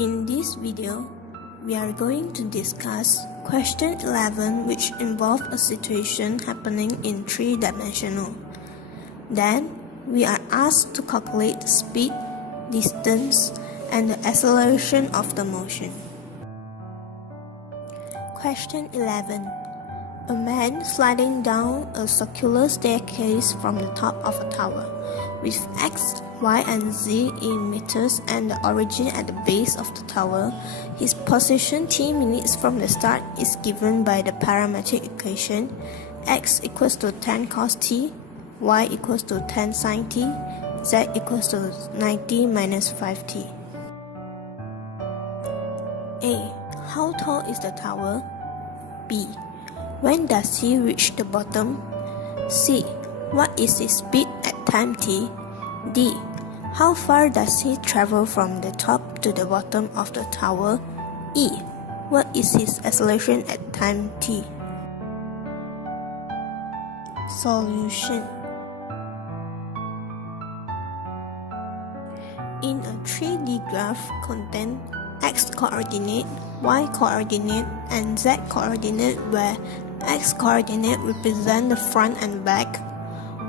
In this video, we are going to discuss question 11, which involves a situation happening in three-dimensional. Then, we are asked to calculate the speed, distance, and the acceleration of the motion. Question 11. A man sliding down a circular staircase from the top of a tower, with x, y, and z in meters and the origin at the base of the tower. His position t minutes from the start is given by the parametric equation x equals to 10 cos t, y equals to 10 sin t, z equals to 90 minus 5t. A. How tall is the tower? B. When does he reach the bottom? C. What is his speed at time t? D. How far does he travel from the top to the bottom of the tower? E. What is his acceleration at time t? Solution. In a 3D graph contain x coordinate, y coordinate, and z coordinate, where x coordinate represent the front and back,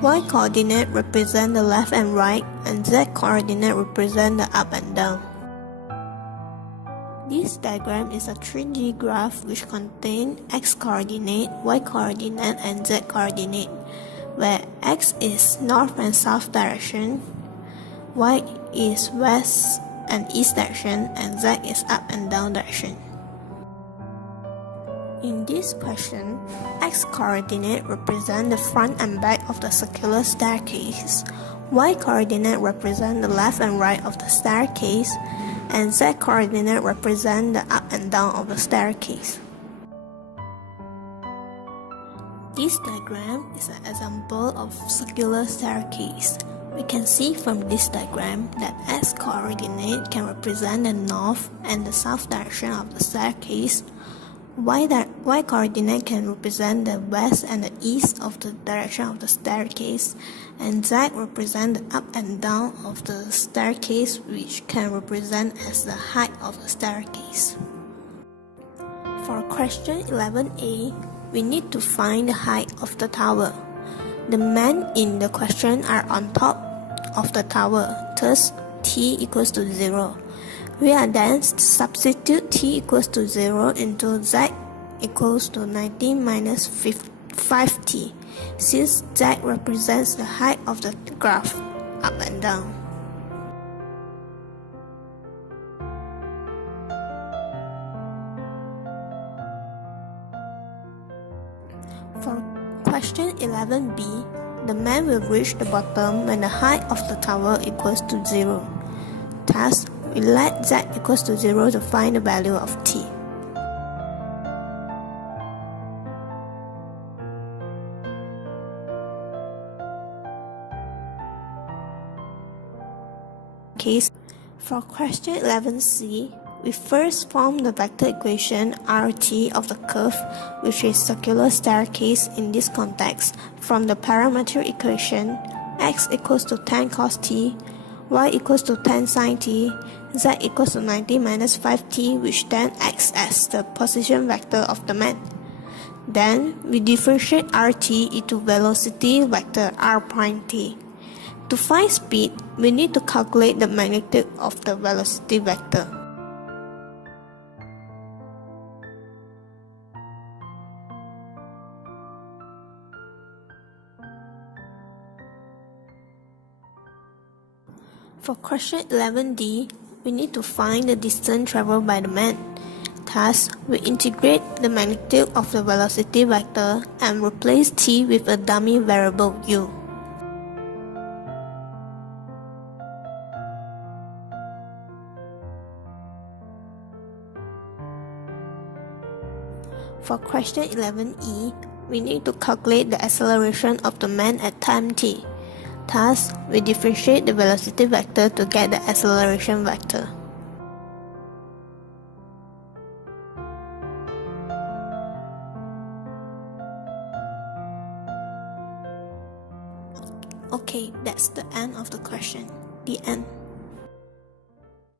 y coordinate represent the left and right, and z coordinate represent the up and down. This diagram is a 3D graph which contains x coordinate, y coordinate, and z coordinate, where x is north and south direction, y is west and east direction, and z is up and down direction. In this question, x coordinate represent the front and back of the circular staircase, y coordinate represent the left and right of the staircase, and z coordinate represent the up and down of the staircase. This diagram is an example of circular staircase. We can see from this diagram that x coordinate can represent the north and the south direction of the staircase, y coordinate can represent the west and the east of the direction of the staircase, and z represent the up and down of the staircase, which can represent as the height of the staircase. For question 11a, we need to find the height of the tower. The men in the question are on top of the tower, thus t equals to 0. We are then substitute t equals to 0 into z equals to 90 minus 5t, since z represents the height of the graph, up and down. For question 11b, the man will reach the bottom when the height of the tower equals to 0. Thus, we let z equals to 0 to find the value of t. For question 11c, we first form the vector equation RT of the curve, which is circular staircase in this context, from the parametric equation x equals to 10 cos t, y equals to 10 sin t, z equals to 90 minus 5t, which then acts as the position vector of the man. Then, we differentiate RT into velocity vector r prime t. To find speed, we need to calculate the magnitude of the velocity vector. For question 11d, we need to find the distance traveled by the man. Thus, we integrate the magnitude of the velocity vector and replace t with a dummy variable u. For question 11e, we need to calculate the acceleration of the man at time t. Thus, we differentiate the velocity vector to get the acceleration vector. Okay, that's the end of the question. The end.